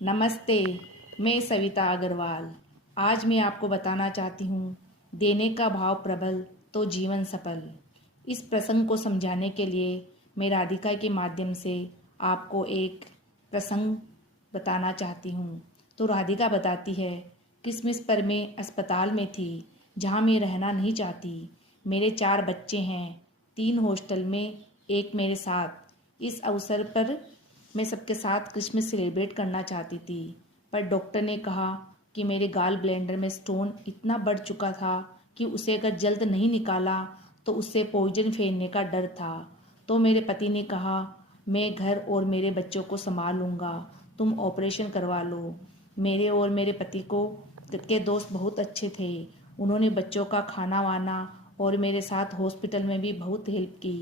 नमस्ते। मैं सविता अग्रवाल। आज मैं आपको बताना चाहती हूँ, देने का भाव प्रबल तो जीवन सफल। इस प्रसंग को समझाने के लिए मैं राधिका के माध्यम से आपको एक प्रसंग बताना चाहती हूँ। तो राधिका बताती है, किसमिस पर मैं अस्पताल में थी, जहाँ मैं रहना नहीं चाहती। मेरे 4 बच्चे हैं, 3 हॉस्टल में, एक मेरे साथ। इस अवसर पर मैं सबके साथ क्रिसमस सेलिब्रेट करना चाहती थी, पर डॉक्टर ने कहा कि मेरे गाल ब्लेंडर में स्टोन इतना बढ़ चुका था कि उसे अगर जल्द नहीं निकाला तो उससे पॉइजन फैलने का डर था। तो मेरे पति ने कहा, मैं घर और मेरे बच्चों को संभाल लूँगा, तुम ऑपरेशन करवा लो। मेरे और मेरे पति को के दोस्त बहुत अच्छे थे। उन्होंने बच्चों का खाना वाना और मेरे साथ हॉस्पिटल में भी बहुत हेल्प की।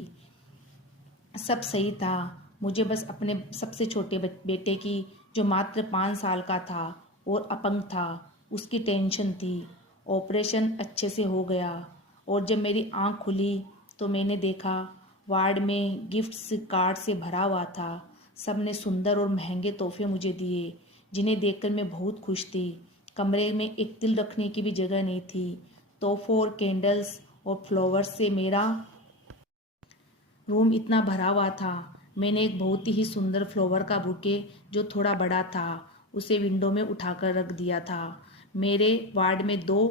सब सही था। मुझे बस अपने सबसे छोटे बेटे की, जो मात्र 5 साल का था और अपंग था, उसकी टेंशन थी। ऑपरेशन अच्छे से हो गया और जब मेरी आंख खुली तो मैंने देखा वार्ड में गिफ्ट्स कार्ड से भरा हुआ था। सब ने सुंदर और महंगे तोहफे मुझे दिए, जिन्हें देखकर मैं बहुत खुश थी। कमरे में एक तिल रखने की भी जगह नहीं थी। तोहफों और कैंडल्स और फ्लावर्स से मेरा रूम इतना भरा हुआ था। मैंने एक बहुत ही सुंदर फ्लावर का बुके, जो थोड़ा बड़ा था, उसे विंडो में उठाकर रख दिया था। मेरे वार्ड में 2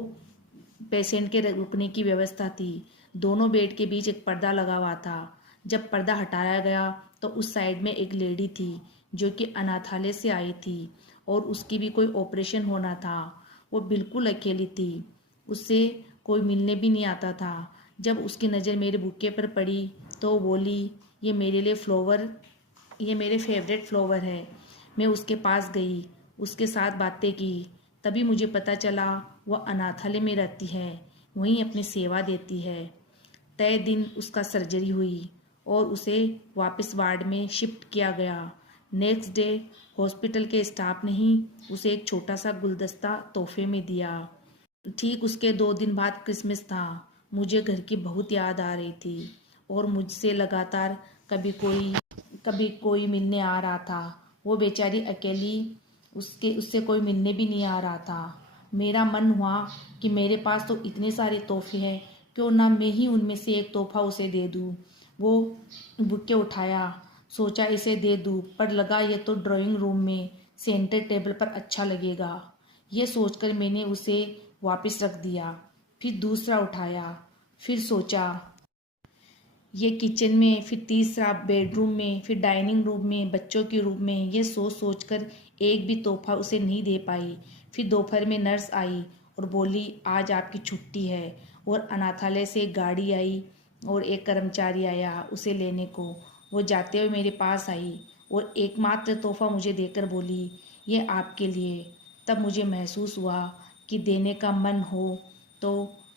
पेशेंट के रुकने की व्यवस्था थी। दोनों बेड के बीच एक पर्दा लगा हुआ था। जब पर्दा हटाया गया तो उस साइड में एक लेडी थी, जो कि अनाथालय से आई थी और उसकी भी कोई ऑपरेशन होना था। वो बिल्कुल अकेली थी, उससे कोई मिलने भी नहीं आता था। जब उसकी नज़र मेरे बुके पर पड़ी तो वो बोली, ये मेरे लिए फ्लावर, ये मेरे फेवरेट फ्लावर है। मैं उसके पास गई, उसके साथ बातें की। तभी मुझे पता चला वह अनाथालय में रहती है, वहीं अपनी सेवा देती है। तय दिन उसका सर्जरी हुई और उसे वापस वार्ड में शिफ्ट किया गया। नेक्स्ट डे हॉस्पिटल के स्टाफ ने ही उसे एक छोटा सा गुलदस्ता तोहफे में दिया। ठीक उसके 2 दिन बाद क्रिसमस था। मुझे घर की बहुत याद आ रही थी और मुझसे लगातार कभी कोई मिलने आ रहा था। वो बेचारी अकेली, उससे कोई मिलने भी नहीं आ रहा था। मेरा मन हुआ कि मेरे पास तो इतने सारे तोहफे हैं, क्यों ना मैं ही उनमें से एक तोहफा उसे दे दूँ। वो बुके उठाया, सोचा इसे दे दूँ, पर लगा ये तो ड्राइंग रूम में सेंटर टेबल पर अच्छा लगेगा। ये सोचकर मैंने उसे वापस रख दिया। फिर दूसरा उठाया, फिर सोचा ये किचन में, फिर तीसरा बेडरूम में, फिर डाइनिंग रूम में, बच्चों के रूम में। ये सोच सोच कर एक भी तोहफा उसे नहीं दे पाई। फिर दोपहर में नर्स आई और बोली, आज आपकी छुट्टी है। और अनाथालय से एक गाड़ी आई और एक कर्मचारी आया उसे लेने को। वो जाते हुए मेरे पास आई और एकमात्र तोहफा मुझे देकर बोली, ये आपके लिए। तब मुझे महसूस हुआ कि देने का मन हो तो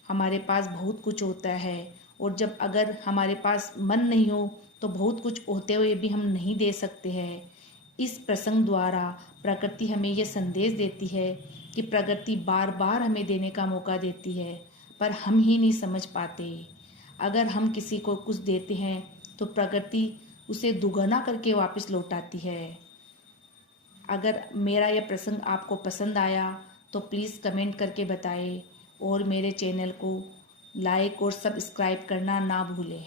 हमारे पास बहुत कुछ होता है, और जब अगर हमारे पास मन नहीं हो तो बहुत कुछ होते हुए भी हम नहीं दे सकते हैं। इस प्रसंग द्वारा प्रकृति हमें यह संदेश देती है कि प्रकृति बार बार हमें देने का मौका देती है, पर हम ही नहीं समझ पाते। अगर हम किसी को कुछ देते हैं तो प्रकृति उसे दुगना करके वापस लौटाती है। अगर मेरा यह प्रसंग आपको पसंद आया तो प्लीज़ कमेंट करके बताएं और मेरे चैनल को लाइक और सब्सक्राइब करना ना भूलें।